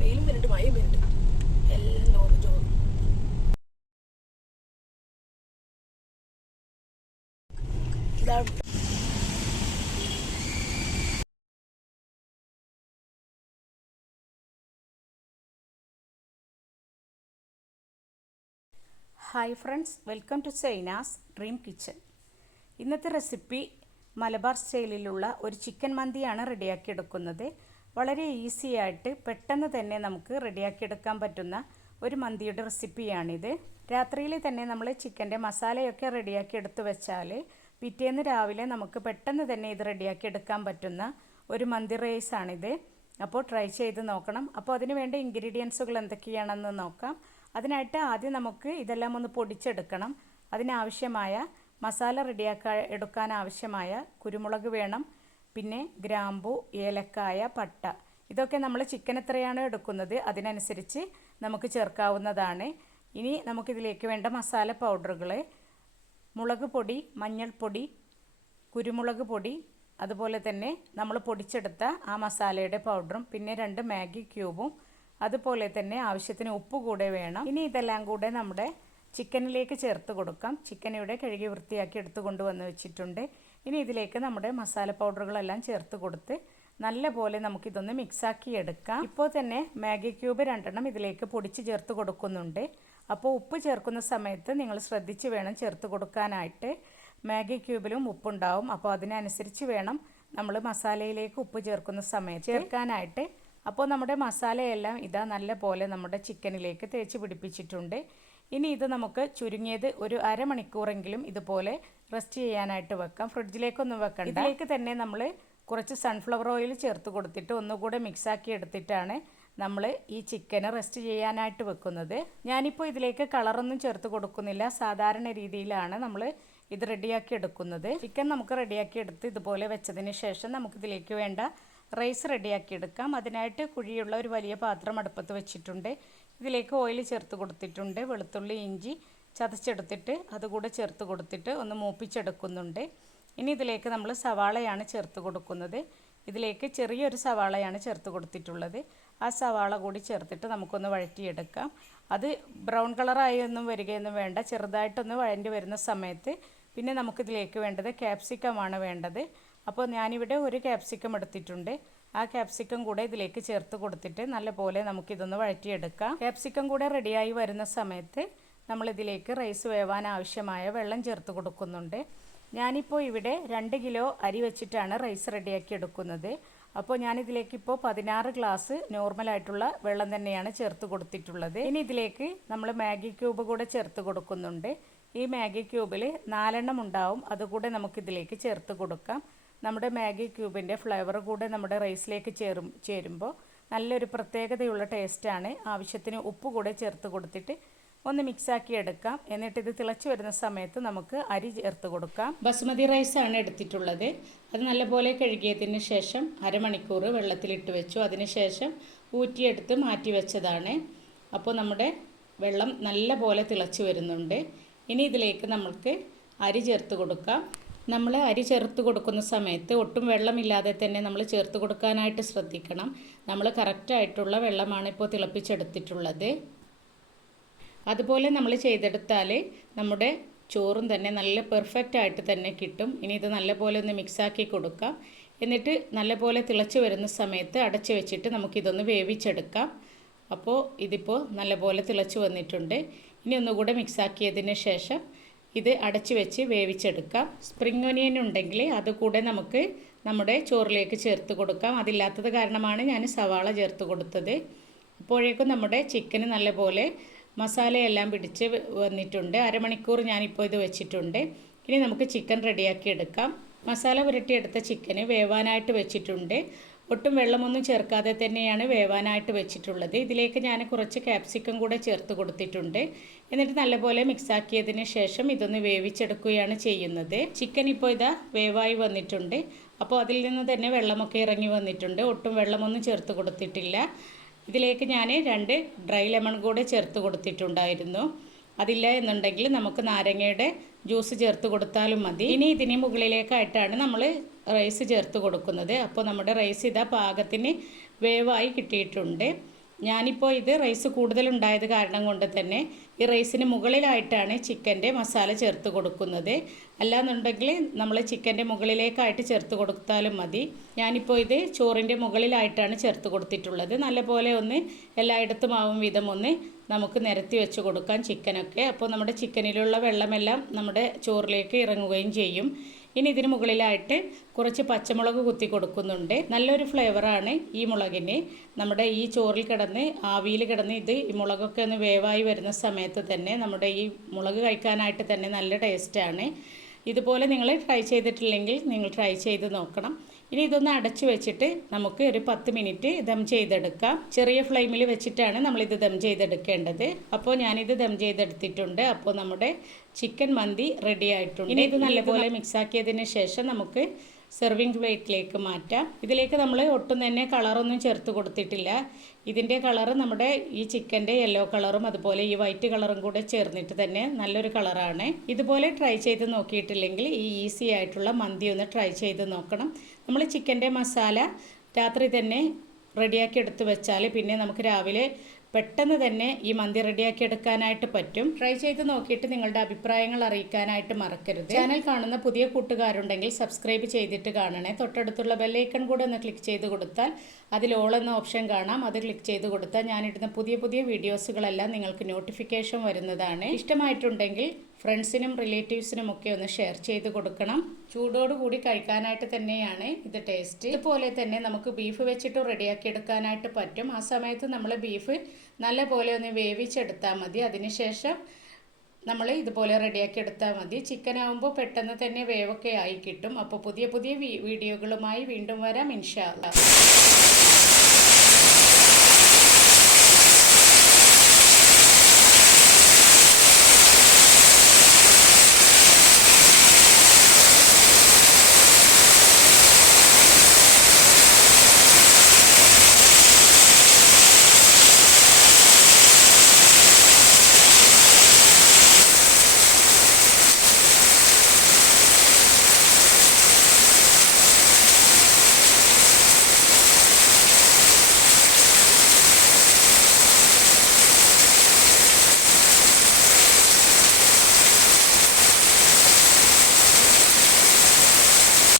വെയിലും വരുന്നുണ്ട് മഴയും വരുന്നുണ്ട് എല്ലാം hi friends welcome to China's dream kitchen ഇന്നത്തെ റെസിപ്പി മലബാർ സ്റ്റൈലിലുള്ള ഒരു ചിക്കൻ മന്തിയാണ് റെഡിയാക്കി എടുക്കുന്നത്. വളരെ ഈസി ആയിട്ട് പെട്ടെന്ന് തന്നെ നമുക്ക് റെഡിയാക്കിയെടുക്കാൻ പറ്റുന്ന ഒരു മന്തിയുടെ റെസിപ്പിയാണിത് രാത്രിയിൽ തന്നെ നമ്മൾ ചിക്കന്റെ മസാലയൊക്കെ റെഡിയാക്കി എടുത്തു വെച്ചാൽ പിറ്റേന്ന് രാവിലെ നമുക്ക് പെട്ടെന്ന് തന്നെ ഇത് റെഡിയാക്കി എടുക്കാൻ പറ്റുന്ന ഒരു മന്തി റൈസാണിത് അപ്പോൾ ട്രൈ ചെയ്ത് നോക്കണം. അപ്പോൾ അതിന് വേണ്ട ഇൻഗ്രീഡിയൻസുകൾ എന്തൊക്കെയാണെന്ന് നോക്കാം. അതിനായിട്ട് ആദ്യം നമുക്ക് ഇതെല്ലാം ഒന്ന് പൊടിച്ചെടുക്കണം. അതിനാവശ്യമായ മസാല റെഡിയാക്കാൻ എടുക്കാൻ ആവശ്യമായ കുരുമുളക് വേണം. പിന്നെ ഗ്രാമ്പു ഏലക്കായ പട്ട. ഇതൊക്കെ നമ്മൾ ചിക്കൻ എത്രയാണോ എടുക്കുന്നത് അതിനനുസരിച്ച് നമുക്ക് ചേർക്കാവുന്നതാണ്. ഇനി നമുക്കിതിലേക്ക് വേണ്ട മസാല പൗഡറുകൾ മുളക് പൊടി മഞ്ഞൾപ്പൊടി കുരുമുളക് പൊടി അതുപോലെ തന്നെ നമ്മൾ പൊടിച്ചെടുത്ത ആ മസാലയുടെ പൗഡറും പിന്നെ രണ്ട് മാഗി ക്യൂബും അതുപോലെ തന്നെ ആവശ്യത്തിന് ഉപ്പ് കൂടെ വേണം. ഇനി ഇതെല്ലാം കൂടെ നമ്മുടെ ചിക്കനിലേക്ക് ചേർത്ത് കൊടുക്കാം. ചിക്കൻ കഴുകി വൃത്തിയാക്കി എടുത്തു കൊണ്ടുവന്ന് വെച്ചിട്ടുണ്ട്. ഇനി ഇതിലേക്ക് നമ്മുടെ മസാല പൗഡറുകളെല്ലാം ചേർത്ത് കൊടുത്ത് നല്ലപോലെ നമുക്കിതൊന്ന് മിക്സാക്കി എടുക്കാം. ഇപ്പോൾ തന്നെ മാഗി ക്യൂബ് രണ്ടെണ്ണം ഇതിലേക്ക് പൊടിച്ച് ചേർത്ത് കൊടുക്കുന്നുണ്ട്. അപ്പോൾ ഉപ്പ് ചേർക്കുന്ന സമയത്ത് നിങ്ങൾ ശ്രദ്ധിച്ച് വേണം ചേർത്ത് കൊടുക്കാനായിട്ട്. മാഗി ക്യൂബിലും ഉപ്പുണ്ടാവും. അപ്പോൾ അതിനനുസരിച്ച് വേണം നമ്മൾ മസാലയിലേക്ക് ഉപ്പ് ചേർക്കുന്ന സമയത്ത് ചേർക്കാനായിട്ട്. അപ്പോൾ നമ്മുടെ മസാലയെല്ലാം ഇതാ നല്ല പോലെ നമ്മുടെ ചിക്കനിലേക്ക് തേച്ച് പിടിപ്പിച്ചിട്ടുണ്ട്. ഇനി ഇത് നമുക്ക് ചുരുങ്ങിയത് ഒരു അരമണിക്കൂറെങ്കിലും ഇതുപോലെ റെസ്റ്റ് ചെയ്യാനായിട്ട് വെക്കാം. ഫ്രിഡ്ജിലേക്കൊന്നും വെക്കണ്ട. ഇതിലേക്ക് തന്നെ നമ്മൾ കുറച്ച് സൺഫ്ലവർ ഓയിൽ ചേർത്ത് കൊടുത്തിട്ട് ഒന്നുകൂടെ മിക്സാക്കി എടുത്തിട്ടാണ് നമ്മൾ ഈ ചിക്കന് റെസ്റ്റ് ചെയ്യാനായിട്ട് വെക്കുന്നത്. ഞാനിപ്പോൾ ഇതിലേക്ക് കളറൊന്നും ചേർത്ത് കൊടുക്കുന്നില്ല. സാധാരണ രീതിയിലാണ് നമ്മൾ ഇത് റെഡിയാക്കി എടുക്കുന്നത്. ചിക്കൻ നമുക്ക് റെഡിയാക്കി എടുത്ത് ഇതുപോലെ വെച്ചതിന് ശേഷം നമുക്കിതിലേക്ക് വേണ്ട റൈസ് റെഡിയാക്കി എടുക്കാം. അതിനായിട്ട് കുഴിയുള്ള ഒരു വലിയ പാത്രം അടുപ്പത്ത് വെച്ചിട്ടുണ്ട്. ഇതിലേക്ക് ഓയിൽ ചേർത്ത് കൊടുത്തിട്ടുണ്ട്. വെളുത്തുള്ളി ഇഞ്ചി ചതച്ചെടുത്തിട്ട് അതുകൂടെ ചേർത്ത് കൊടുത്തിട്ട് ഒന്ന് മൂപ്പിച്ചെടുക്കുന്നുണ്ട്. ഇനി ഇതിലേക്ക് നമ്മൾ സവാളയാണ് ചേർത്ത് കൊടുക്കുന്നത്. ഇതിലേക്ക് ചെറിയൊരു സവാളയാണ് ചേർത്ത് കൊടുത്തിട്ടുള്ളത്. ആ സവാള കൂടി ചേർത്തിട്ട് നമുക്കൊന്ന് വഴറ്റിയെടുക്കാം. അത് ബ്രൗൺ കളറായി ഒന്നും വരികയൊന്നും വേണ്ട. ചെറുതായിട്ടൊന്ന് വഴണ്ടി വരുന്ന സമയത്ത് പിന്നെ നമുക്കിതിലേക്ക് വേണ്ടത് ക്യാപ്സിക്കമാണ് വേണ്ടത്. അപ്പോൾ ഞാനിവിടെ ഒരു ക്യാപ്സിക്കം എടുത്തിട്ടുണ്ട്. ആ ക്യാപ്സിക്കം കൂടെ ഇതിലേക്ക് ചേർത്ത് കൊടുത്തിട്ട് നല്ലപോലെ നമുക്കിതൊന്ന് വഴറ്റിയെടുക്കാം. ക്യാപ്സിക്കം കൂടെ റെഡിയായി വരുന്ന സമയത്ത് നമ്മളിതിലേക്ക് റൈസ് വേവാൻ ആവശ്യമായ വെള്ളം ചേർത്ത് കൊടുക്കുന്നുണ്ട്. ഞാനിപ്പോൾ ഇവിടെ രണ്ട് കിലോ അരി വെച്ചിട്ടാണ് റൈസ് റെഡിയാക്കി എടുക്കുന്നത്. അപ്പോൾ ഞാനിതിലേക്കിപ്പോൾ പതിനാറ് ഗ്ലാസ് നോർമലായിട്ടുള്ള വെള്ളം തന്നെയാണ് ചേർത്ത് കൊടുത്തിട്ടുള്ളത്. ഇനി ഇതിലേക്ക് നമ്മൾ മാഗി ക്യൂബ് കൂടെ ചേർത്ത് കൊടുക്കുന്നുണ്ട്. ഈ മാഗി ക്യൂബിൽ നാലെണ്ണം ഉണ്ടാവും. അതുകൂടെ നമുക്കിതിലേക്ക് ചേർത്ത് കൊടുക്കാം. നമ്മുടെ മാഗി ക്യൂബിന്റെ ഫ്ലേവർ കൂടെ നമ്മുടെ റൈസിലേക്ക് ചേരും ചേരുമ്പോൾ നല്ലൊരു പ്രത്യേകതയുള്ള ടേസ്റ്റാണ്. ആവശ്യത്തിന് ഉപ്പ് കൂടെ ചേർത്ത് കൊടുത്തിട്ട് ഒന്ന് മിക്സാക്കി എടുക്കാം. എന്നിട്ട് ഇത് തിളച്ച് വരുന്ന സമയത്ത് നമുക്ക് അരി ചേർത്ത് കൊടുക്കാം. ബസുമതി റൈസാണ് എടുത്തിട്ടുള്ളത്. അത് നല്ലപോലെ കഴുകിയതിന് ശേഷം അരമണിക്കൂർ വെള്ളത്തിലിട്ട് വെച്ചു. അതിനുശേഷം ഊറ്റിയെടുത്ത് മാറ്റി വെച്ചതാണ്. അപ്പോൾ നമ്മുടെ വെള്ളം നല്ലപോലെ തിളച്ച് വരുന്നുണ്ട്. ഇനി ഇതിലേക്ക് നമുക്ക് അരി ചേർത്ത് കൊടുക്കാം. നമ്മൾ അരി ചേർത്ത് കൊടുക്കുന്ന സമയത്ത് ഒട്ടും വെള്ളമില്ലാതെ തന്നെ നമ്മൾ ചേർത്ത് കൊടുക്കാനായിട്ട് ശ്രദ്ധിക്കണം. നമ്മൾ കറക്റ്റായിട്ടുള്ള വെള്ളമാണ് ഇപ്പോൾ തിളപ്പിച്ചെടുത്തിട്ടുള്ളത്. അതുപോലെ നമ്മൾ ചെയ്തെടുത്താൽ നമ്മുടെ ചോറും തന്നെ നല്ല പെർഫെക്റ്റ് ആയിട്ട് തന്നെ കിട്ടും. ഇനി ഇത് നല്ലപോലെ ഒന്ന് മിക്സാക്കി കൊടുക്കാം. എന്നിട്ട് നല്ലപോലെ തിളച്ച് വരുന്ന സമയത്ത് അടച്ച് വെച്ചിട്ട് നമുക്കിതൊന്ന് വേവിച്ചെടുക്കാം. അപ്പോൾ ഇതിപ്പോൾ നല്ലപോലെ തിളച്ച് വന്നിട്ടുണ്ട്. ഇനി ഒന്നുകൂടെ മിക്സാക്കിയതിന് ശേഷം ഇത് അടച്ചു വെച്ച് വേവിച്ചെടുക്കാം. സ്പ്രിംഗ് ഒനിയൻ ഉണ്ടെങ്കിൽ അത് കൂടെ നമുക്ക് നമ്മുടെ ചോറിലേക്ക് ചേർത്ത് കൊടുക്കാം. അതില്ലാത്തത് കാരണമാണ് ഞാൻ സവാള ചേർത്ത് കൊടുത്തത്. ഇപ്പോഴേക്കും നമ്മുടെ ചിക്കന് നല്ലപോലെ മസാലയെല്ലാം പിടിച്ച് വന്നിട്ടുണ്ട്. അരമണിക്കൂർ ഞാനിപ്പോൾ ഇത് വെച്ചിട്ടുണ്ട്. ഇനി നമുക്ക് ചിക്കൻ റെഡിയാക്കി എടുക്കാം. മസാല പുരട്ടിയെടുത്ത ചിക്കന് വേവാനായിട്ട് വെച്ചിട്ടുണ്ട്. ഒട്ടും വെള്ളമൊന്നും ചേർക്കാതെ തന്നെയാണ് വേവാനായിട്ട് വെച്ചിട്ടുള്ളത്. ഇതിലേക്ക് ഞാൻ കുറച്ച് ക്യാപ്സിക്കം കൂടെ ചേർത്ത് കൊടുത്തിട്ടുണ്ട്. എന്നിട്ട് നല്ലപോലെ മിക്സാക്കിയതിന് ശേഷം ഇതൊന്ന് വേവിച്ചെടുക്കുകയാണ് ചെയ്യുന്നത്. ചിക്കൻ ഇപ്പോൾ ഇതാ വേവായി വന്നിട്ടുണ്ട്. അപ്പോൾ അതിൽ നിന്ന് തന്നെ വെള്ളമൊക്കെ ഇറങ്ങി വന്നിട്ടുണ്ട്. ഒട്ടും വെള്ളമൊന്നും ചേർത്ത് കൊടുത്തിട്ടില്ല. ഇതിലേക്ക് ഞാൻ രണ്ട് ഡ്രൈ ലെമൺ കൂടെ ചേർത്ത് കൊടുത്തിട്ടുണ്ടായിരുന്നു. അതില്ല എന്നുണ്ടെങ്കിൽ നമുക്ക് നാരങ്ങയുടെ ജ്യൂസ് ചേർത്ത് കൊടുത്താലും മതി. ഇനി ഇതിന് മുകളിലേക്കായിട്ടാണ് നമ്മൾ റൈസ് ചേർത്ത് കൊടുക്കുന്നത്. അപ്പോൾ നമ്മുടെ റൈസ് ഇതാ പാകത്തിന് വേവായി കിട്ടിയിട്ടുണ്ട്. ഞാനിപ്പോൾ ഇത് റൈസ് കൂടുതലുണ്ടായത് കാരണം കൊണ്ട് തന്നെ ഈ റൈസിന് മുകളിലായിട്ടാണ് ചിക്കന്റെ മസാല ചേർത്ത് കൊടുക്കുന്നത്. അല്ലാന്നുണ്ടെങ്കിൽ നമ്മൾ ചിക്കന്റെ മുകളിലേക്കായിട്ട് ചേർത്ത് കൊടുത്താലും മതി. ഞാനിപ്പോൾ ഇത് ചോറിന്റെ മുകളിലായിട്ടാണ് ചേർത്ത് കൊടുത്തിട്ടുള്ളത്. നല്ലപോലെ ഒന്ന് എല്ലായിടത്തും ആവും വിധം ഒന്ന് നമുക്ക് നിരത്തി വെച്ച് കൊടുക്കാം ചിക്കനൊക്കെ. അപ്പോൾ നമ്മുടെ ചിക്കനിലുള്ള വെള്ളമെല്ലാം നമ്മുടെ ചോറിലേക്ക് ഇറങ്ങുകയും ചെയ്യും. ഇനി ഇതിന് മുകളിലായിട്ട് കുറച്ച് പച്ചമുളക് കുത്തി കൊടുക്കുന്നുണ്ട്. നല്ലൊരു ഫ്ലേവറാണ് ഈ മുളകിന്. നമ്മുടെ ഈ ചോറിൽ കിടന്ന് ആവിയിൽ കിടന്ന് ഇത് ഈ മുളകൊക്കെ ഒന്ന് വേവായി വരുന്ന സമയത്ത് തന്നെ നമ്മുടെ ഈ മുളക് കഴിക്കാനായിട്ട് തന്നെ നല്ല ടേസ്റ്റാണ് ഇതുപോലെ നിങ്ങൾ ട്രൈ ചെയ്തിട്ടില്ലെങ്കിൽ നിങ്ങൾ ട്രൈ ചെയ്ത് നോക്കണം. ഇനി ഇതൊന്ന് അടച്ചു വെച്ചിട്ട് നമുക്ക് ഒരു പത്ത് മിനിറ്റ് ദം ചെയ്തെടുക്കാം. ചെറിയ ഫ്ലെയിമിൽ വെച്ചിട്ടാണ് നമ്മളിത് ദം ചെയ്തെടുക്കേണ്ടത്. അപ്പോൾ ഞാനിത് ദം ചെയ്തെടുത്തിട്ടുണ്ട്. അപ്പോൾ നമ്മുടെ ചിക്കൻ മന്തി റെഡി ആയിട്ടുണ്ട്. ഇനി ഇത് നല്ലപോലെ മിക്സ് ആക്കിയതിന് ശേഷം നമുക്ക് സെർവിങ് പ്ലേറ്റിലേക്ക് മാറ്റാം. ഇതിലേക്ക് നമ്മൾ ഒട്ടും തന്നെ കളറൊന്നും ചേർത്ത് കൊടുത്തിട്ടില്ല. ഇതിന്റെ കളറ് നമ്മുടെ ഈ ചിക്കന്റെ യെല്ലോ കളറും അതുപോലെ ഈ വൈറ്റ് കളറും കൂടെ ചേർന്നിട്ട് തന്നെ നല്ലൊരു കളറാണ് ഇതുപോലെ ട്രൈ ചെയ്ത് നോക്കിയിട്ടില്ലെങ്കിൽ ഈ ഈസി ആയിട്ടുള്ള മന്തി ഒന്ന് ട്രൈ ചെയ്ത് നോക്കണം. നമ്മൾ ചിക്കന്റെ മസാല രാത്രി തന്നെ റെഡിയാക്കി എടുത്ത് വെച്ചാൽ പിന്നെ നമുക്ക് രാവിലെ പെട്ടെന്ന് തന്നെ ഈ മന്തി റെഡിയാക്കി എടുക്കാനായിട്ട് പറ്റും. ട്രൈ ചെയ്ത് നോക്കിയിട്ട് നിങ്ങളുടെ അഭിപ്രായങ്ങൾ അറിയിക്കാനായിട്ട് മറക്കരുത്. ചാനൽ കാണുന്ന പുതിയ കൂട്ടുകാരുണ്ടെങ്കിൽ സബ്സ്ക്രൈബ് ചെയ്തിട്ട് കാണണേ. തൊട്ടടുത്തുള്ള ബെല്ലൈക്കൺ കൂടെ ഒന്ന് ക്ലിക്ക് ചെയ്ത് കൊടുത്താൽ അതിൽ ഓൾ എന്ന ഓപ്ഷൻ കാണാം. അത് ക്ലിക്ക് ചെയ്ത് കൊടുത്താൽ ഞാനിടുന്ന പുതിയ പുതിയ വീഡിയോസുകളെല്ലാം നിങ്ങൾക്ക് നോട്ടിഫിക്കേഷൻ വരുന്നതാണ്. ഇഷ്ടമായിട്ടുണ്ടെങ്കിൽ ഫ്രണ്ട്സിനും റിലേറ്റീവ്സിനും ഒക്കെ ഒന്ന് ഷെയർ ചെയ്ത് കൊടുക്കണം. ചൂടോട് ചൂടോടുകൂടി കഴിക്കാനായിട്ട് തന്നെയാണ് ഇത് ടേസ്റ്റ്. ഇതുപോലെ തന്നെ നമുക്ക് ബീഫ് വെച്ചിട്ട് റെഡിയാക്കി എടുക്കാനായിട്ട് പറ്റും. ആ സമയത്ത് നമ്മൾ ബീഫ് നല്ല പോലെ ഒന്ന് വേവിച്ചെടുത്താൽ മതി. അതിനുശേഷം നമ്മൾ ഇതുപോലെ റെഡിയാക്കി എടുത്താൽ മതി. ചിക്കൻ ആകുമ്പോൾ പെട്ടെന്ന് തന്നെ വേവൊക്കെ ആയി കിട്ടും. അപ്പോൾ പുതിയ പുതിയ വീഡിയോകളുമായി വീണ്ടും വരാം ഇൻഷാല്ല